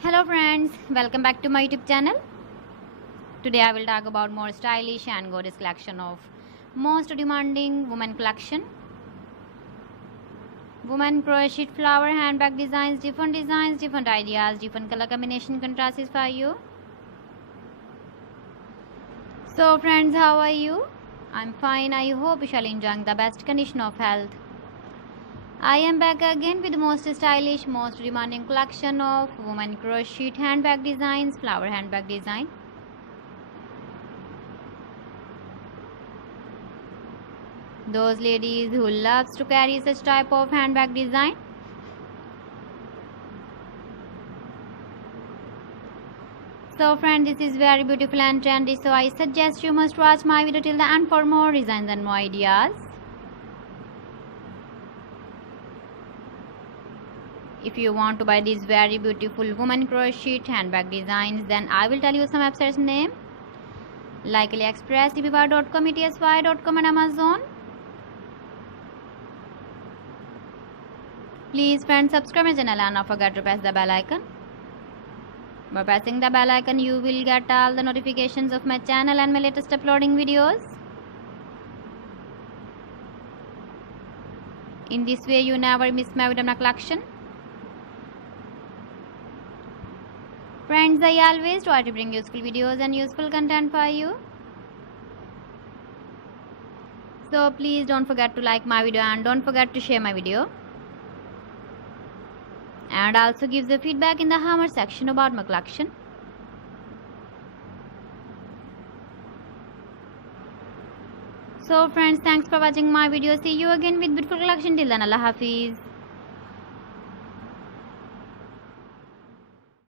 Hello friends, welcome back to my YouTube channel. Today I will talk about more stylish and gorgeous collection of most demanding women collection. Women crochet flower handbag designs, different ideas, different color combination contrasts for you. So friends, how are you? I'm fine. I hope you shall enjoying the best condition of health. I am back again with the most stylish, most demanding collection of women crochet handbag designs, flower handbag design. Those ladies who loves to carry such type of handbag design. So friend, this is very beautiful and trendy, so I suggest you must watch my video till the end for more designs and more ideas. If you want to buy these very beautiful woman crochet handbag designs, then I will tell you some websites name like AliExpress, eBay.com, ETSY.com and Amazon. Please friends, subscribe my channel and don't forget to press the bell icon. By pressing the bell icon, you will get all the notifications of my channel and my latest uploading videos. In this way, you never miss my video collection. Friends, I always try to bring useful videos and useful content for you. So please don't forget to like my video and don't forget to share my video. And also give the feedback in the comment section about my collection. So friends, thanks for watching my video. See you again with beautiful collection. Till then, Allah Hafiz.